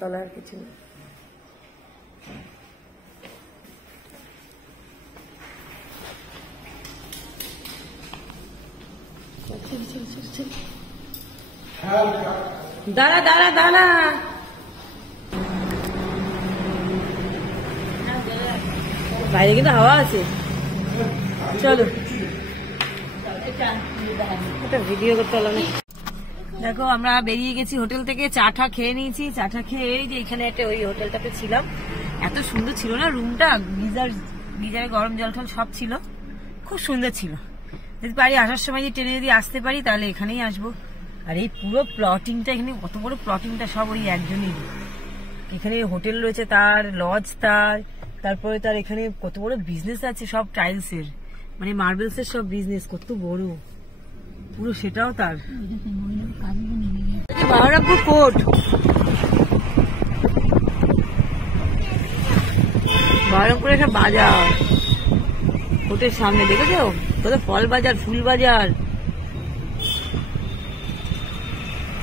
Colour কিছু দাঁড়া দাঁড়া দাঁড়া বাইরে কিন্তু হাওয়া আছে চলো একটা ভিডিও করতে হলো না। দেখো আমরা বেরিয়ে গেছি হোটেল থেকে, চাটা খেয়ে নিয়েছি। চাটা খেয়ে যে এখানে একটা ওই হোটেলটাতে ছিলাম, এত সুন্দর ছিল না রুমটা, গিজারে গরম জল টল সব ছিল, খুব সুন্দর ছিল। যদি পারি আসার সময় যদি ট্রেনে যদি আসতে পারি তাহলে এখানেই আসবো। আর এই পুরো প্লটিংটা, এখানে কত বড় প্লটিংটা সব ওই একজনই। এখানে হোটেল রয়েছে তার, লজ তারপরে তার এখানে কত বড় বিজনেস আছে, সব টাইলসের মানে মার্বেলস এর সব বিজনেস, কত বড় পুরো সেটাও তার। বাহারামপুর কোর্ট, বাহারামপুর একটা বাজার কোর্টের সামনে, দেখেছো কত ফল বাজার, ফুল বাজার।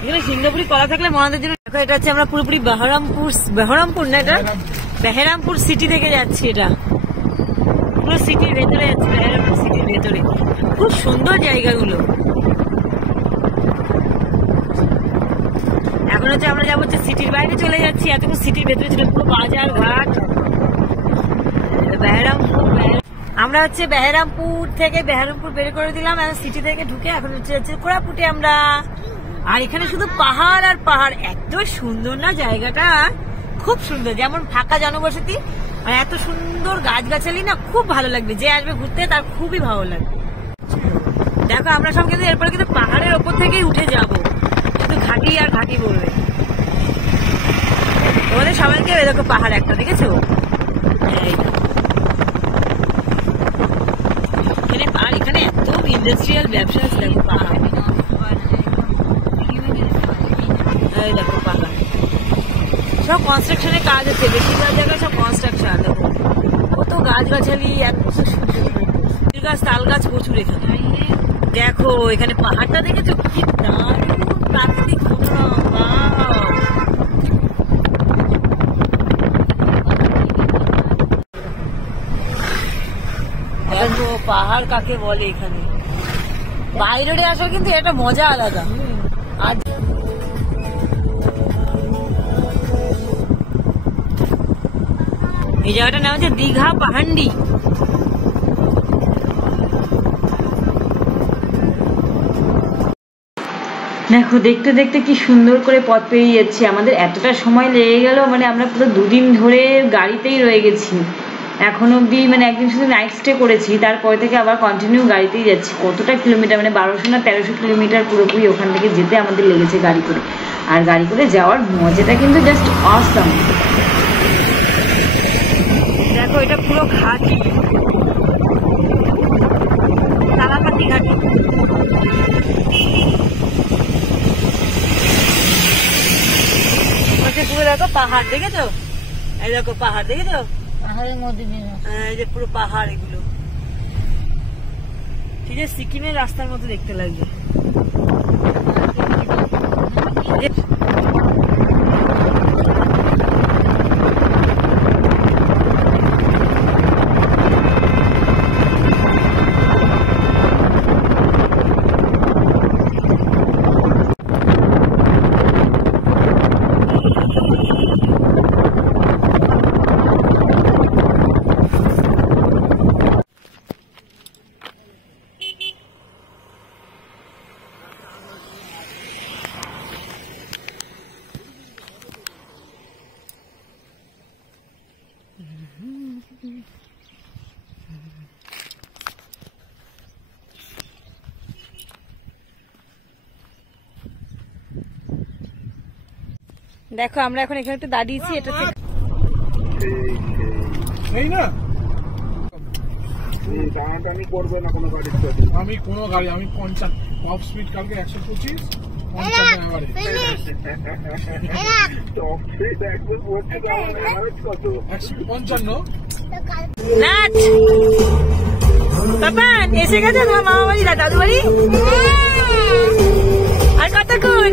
এখানে সিঙ্গাপুরি কলা থাকলে মনাদের জন্য। দেখো এটা হচ্ছে আমরা পুরোপুরি বাহারামপুর না, এটা বেহরামপুর সিটি থেকে যাচ্ছি। এটা পুরো সিটির ভেতরে যাচ্ছে, বেহরামপুর সিটির ভেতরে। খুব সুন্দর জায়গাগুলো। এখন হচ্ছে আমরা যাবো হচ্ছে সিটির বাইরে চলে যাচ্ছি, এতক্ষণ সিটির ভেতরে ছিল পুরো বাজার ঘাট। আমরা হচ্ছে বেহরামপুর বের করে দিলাম, সিটি থেকে ঢুকে এখন হচ্ছে কোরাপুটে আমরা। আর এখানে শুধু পাহাড় আর পাহাড়, এত সুন্দর না জায়গাটা, খুব সুন্দর। যেমন ফাঁকা জনবসতি আর এত সুন্দর গাছগাছালি না, খুব ভালো লাগবে। যে আসবে ঘুরতে তার খুবই ভালো লাগবে। দেখো আমরা সব কিন্তু এরপরে কিন্তু পাহাড়ের ওপর থেকেই উঠে যাব, কিন্তু ঘাটি আর ঘাটি বলবে তোমাদের সবাইকে। দেখো পাহাড় একটা দেখেছো, এখানে এত ইন্ডাস্ট্রিয়াল ব্যবসা আছে। দেখো পাহাড়, দেখো পাহাড়, সব কনস্ট্রাকশনের কাজ হচ্ছে, বেশিরভাগ জায়গায় সব কনস্ট্রাকশন। দেখো কত গাছগাছালি, এত সুন্দর গাছ, তাল গাছ প্রচুর এখানে। দেখো এখানে পাহাড়টা দেখেছো, কি দারুণ প্রাকৃতিক দেখো পাহাড় কাকে বলে। এখানে বাইরে আসার কিন্তু একটা মজা আলাদা। আর এই জায়গাটার নাম হচ্ছে দীঘা পাহান্ডি। দেখো দেখতে দেখতে কি সুন্দর করে পথ পেরিয়ে যাচ্ছে। আমাদের এতটা সময় লেগে গেল, মানে আমরা পুরো দুদিন ধরে গাড়িতেই রয়ে গেছি। এখন অব্দি মানে একদিন শুধু নাইট স্টে করেছি, তারপরে থেকে আবার কন্টিনিউ গাড়িতেই যাচ্ছি। কতটা কিলোমিটার, মানে 1200 না 1300 কিলোমিটার পুরোপুরি ওখান থেকে যেতে আমাদের লেগেছে গাড়ি করে। আর গাড়ি করে যাওয়ার মজাটা কিন্তু জাস্ট অসাম। দেখো এটা পুরো ঘাটি, তালাপাতি ঘাটি। পুরো দেখো পাহাড় দেখেছো, এই দেখো পাহাড় দেখেছো, পাহাড়ের মধ্যে এই যে পুরো পাহাড়, এগুলো ঠিক আছে সিকিমের রাস্তার মতো দেখতে লাগবে। দেখো আমরা এখন এখানে একটু দাঁড়িয়েছি, এটা আমি করবো না কোনো গাড়ি, আমি কোনো গাড়ি, আমি 50 টপ স্পিড কালকে 125 এসে গেছে তোমার মামা বাড়ি, দাদু বাড়ি। আর কতক্ষণ